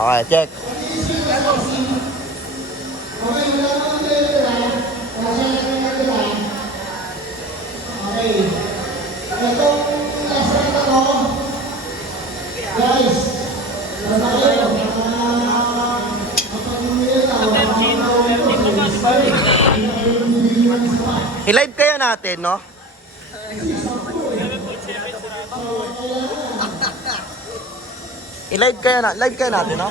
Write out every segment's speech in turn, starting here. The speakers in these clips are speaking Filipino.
Okay, check. I-live kaya natin, no? I-live kaya natin, no?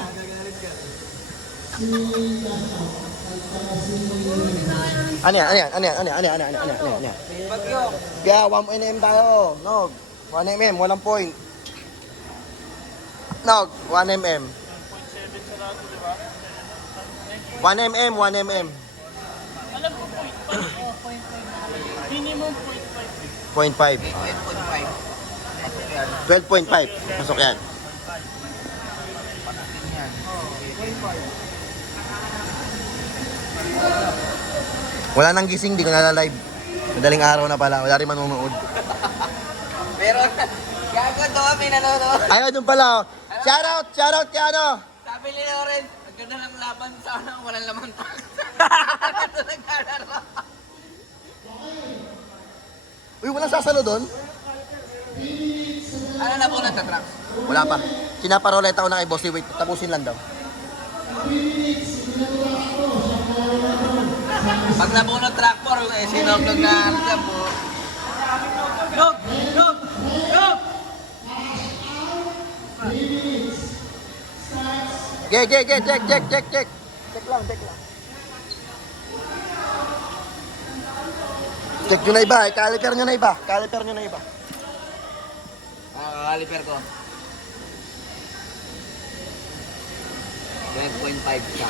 Ano yan? Kaya 1mm tayo. No, 1mm, walang point. No, 1mm. 1mm. Alam ko point 5. Minimum point 5. 0.5. 12.5. Pasok yan. Wala nang gising, di ko na-live. Madaling araw na pala, wala rin manonood. Pero, gago to kami nanonood. Ayun, doon pala. Shoutout kay ano. Sabi ni Loren, ang ganda ng laban sa ano, walang lamang tak. Ito nagkalaro. Uy, walang sasalo doon? Ano na po nagtatrack? Wala pa. Sinaparoleta ko na kay Bossy, wait, tapusin lang daw. Pag nabunod track 4, sinublog na ano dyan po. Look! Check. Check lang. Check nyo na iba, caliper nyo na iba. Kakaliper ko. 12.5 siya.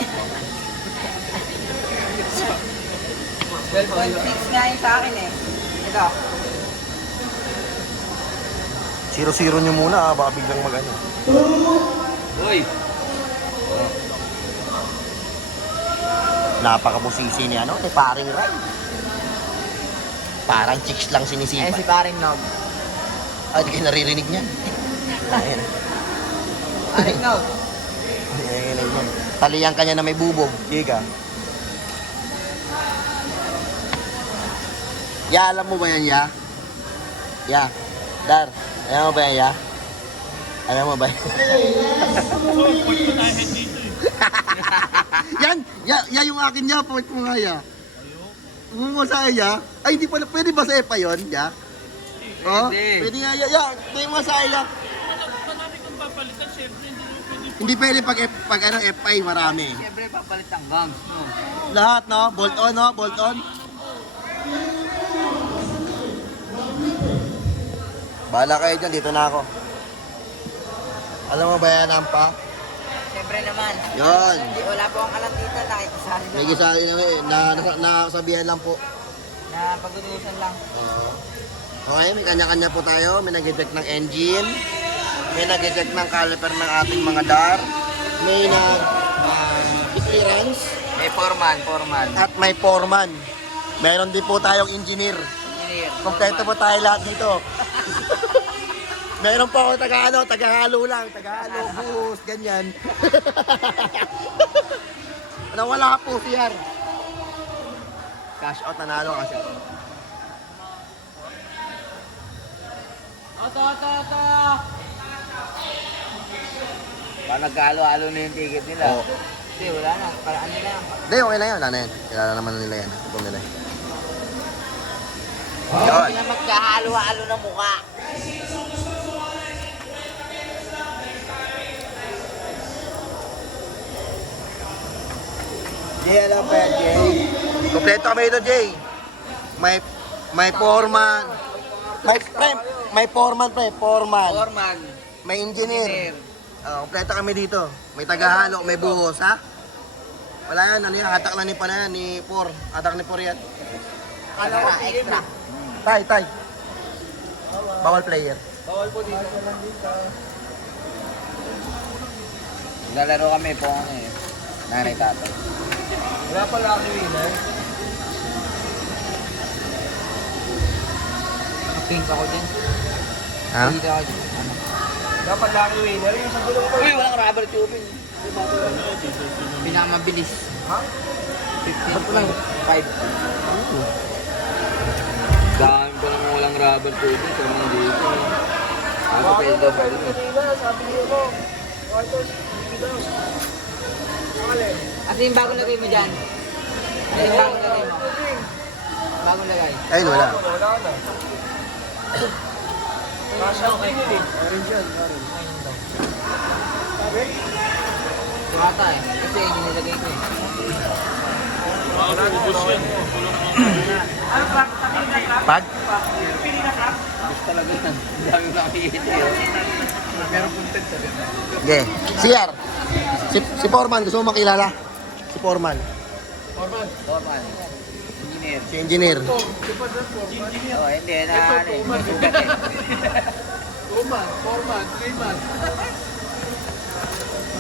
12.6 nga yun sa akin eh. Ito. 0-0 nyo muna, baka biglang mag-ano. Uy! Napakabusisi ni ano, ni paring Ray. Parang chicks lang Eh sinisipa. si paring Nog. Ay, di kayo naririnig niyan. Ayan. Paring Nog. Naririnig niyan. Taliyan ka niya na may bubog. Diga. Ya, alam mo ba yan, Ya? Ya. Dar, alam mo ba yan, Ya? Alam mo ba yan? Yan yung akin, Ya. Point mo nga, Ya. Huwag mo sa Ya. Ay, hindi pala. Pwede ba sa EPA yun, Ya? Oh, pwede nga, Ya. Pwede mo sa Ya. Marami kang papalitan, syempre hindi mo pwede. Hindi pwede pag ano, FI, marami. Siyempre papalit ang guns, no? Lahat, no? Bolt on, no? Bolt on. Bahala kayo dyan, dito na ako. Alam mo ba yan, Ampa? Siyempre naman. Yun. Hindi, wala po akong alam dito. Nakikisali May lang. gisali na nakasabihan lang po. Na pagdudusan lang. Oo. Okay, may kanya-kanya po tayo. May nag-check ng engine. May nag-check ng caliper ng ating mga dar. May clearance. May foreman. At may foreman. Meron din po tayong engineer. Engineer. Kompleto po tayo lahat dito. Meron po ako tagahalo lang, buhos, ganyan. Nawala po CR. Cash out, nanalo kasi. Oto! Ba nagkalo-halo na yung ticket nila? Oo. Hindi, wala na. Paraan nila. Hindi, okay na yan. Wala na yan. Kilala naman nila yan. Ipong nila yan. Hindi na magkahalo-halo ng mukha. Jay, alam ba yan, Jay? Kompleto kami ito, Jay. May foreman. May foreman. Foreman. May engineer. Kompleto kami dito. May tagahalo, may buhos, ha? Wala yan, ano yan, hatak lang ni pa na yan, ni Por. Hatak ni Por yan. Extra. Tay. Bawal player. Lalaro kami po ano eh. Nanay tatay. Wala pala ako winner. Pink ako din. Ha? Pink ako din. Ano? Dapat laki winner. Yung sa gulong ko. Uy, walang rubber tubing. Pinakamabilis. Ha? 15 lang. 5. Dami pa naman walang rubber tubing. Sa mga dito. Ako pwede daw pa rin. Sabi niyo mo. Ate yung bagong lagay mo dyan. Ate yung bagong lagay mo. Bagong lagay. Ayun, wala. Wala na. Kasha okay. Orange yan. Sabi? Mata eh. Kasi yung nilagay ko eh. Ubus yan. Ano pa? Pag? Gusto talaga yan. Ang dami makikita yun. Meron content sa dito. Okay. CR. Si Foreman, gusto mo makilala? Si Foreman. Forman. Engineer. Si engineer. Oh, hindi na ano eh. May sugat eh. Forman. 3 months.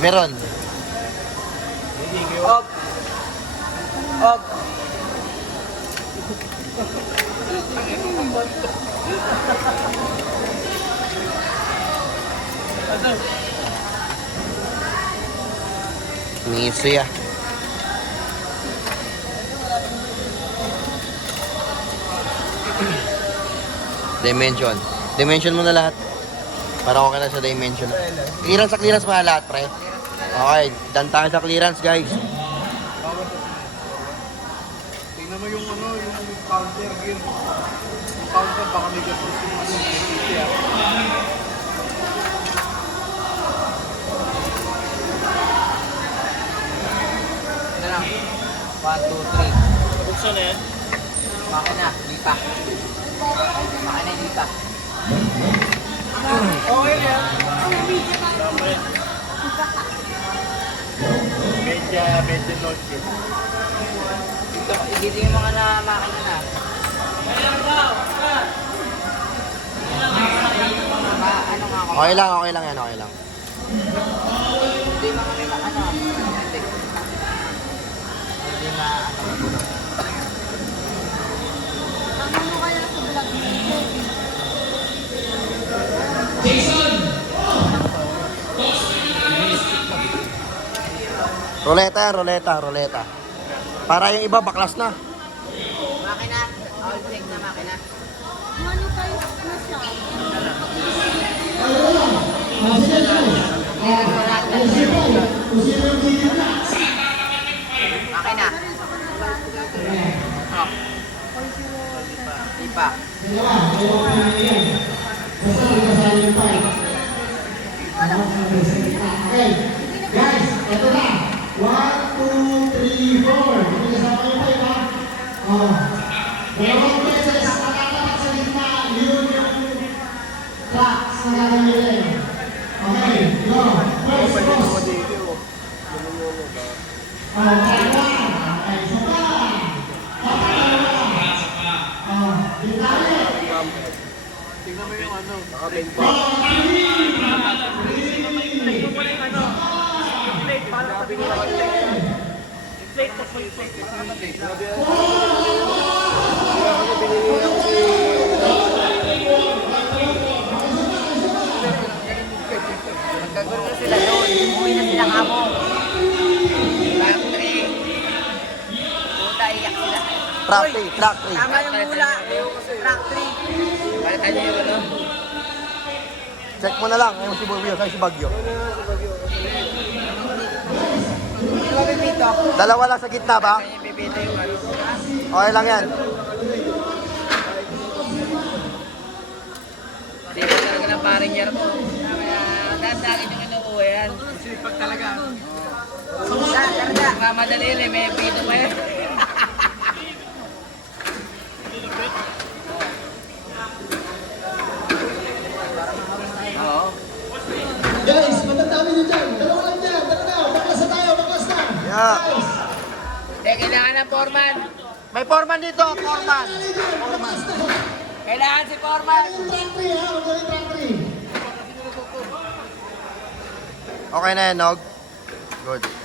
Meron. Op. Op. Miso ya. Dimension. Dimension mo na lahat. Para okay na sa dimension. Clearance mo na lahat, pre. Okay, dantahan sa clearance, guys. Tingnan mo yung ano, yung counter gear. Yung counter baka may gastos yung ano, yung Ano lang? 1, 2, 3. Buksan na yan. Makina. Lipak. Makina lipak. medyo load yun. Dito yung mga na makina na. Ano nga ako? Okay lang yan, okay lang. Hindi mga may ano. Hindi na ano. Roleta. Para yung iba, baklas na. Makina. All check na makina. Makina. Oh. Lipak. Guys, ito na. 1, 2, 3, 4. Hindi kasama yung 5 ha. Oh. Dalawang beses nakatapat sa gitna. Yun yung tracks na gagamitin. Okay, go. First cross. Oh, dalawa. Okay, isa pa. Dapat dalawa. Oh, detalle. Tingnan mo yung ano. Magkagulo na sila doon. Umuwi na sila kamo. Track 3. Puta, iyak sila. Track 3. Tama yung mula. Track 3. Balitan niyo yung ano? Check mo na lang, ayun si Bagyo, sa'yo si Bagyo. Hindi ba pipito? Dalawa lang sa gitna ba? Kanya pipito yung ano? Okay lang yan. Sipag talaga ng paring year mo. Kaya dadagin yung inukuha yan. Sipag talaga. Talaga. Mamadali rin, may pito pa yan. Oo. Guys, matandami nyo dyan. Dalawa lang dyan. Baklas na tayo. Yeah. Guys, Kailangan ng foreman. May foreman dito, foreman. baklas na. Kailangan si foreman. Yung track 3 ha. Huwag yung track 3. Okay na yan, Nog. Good.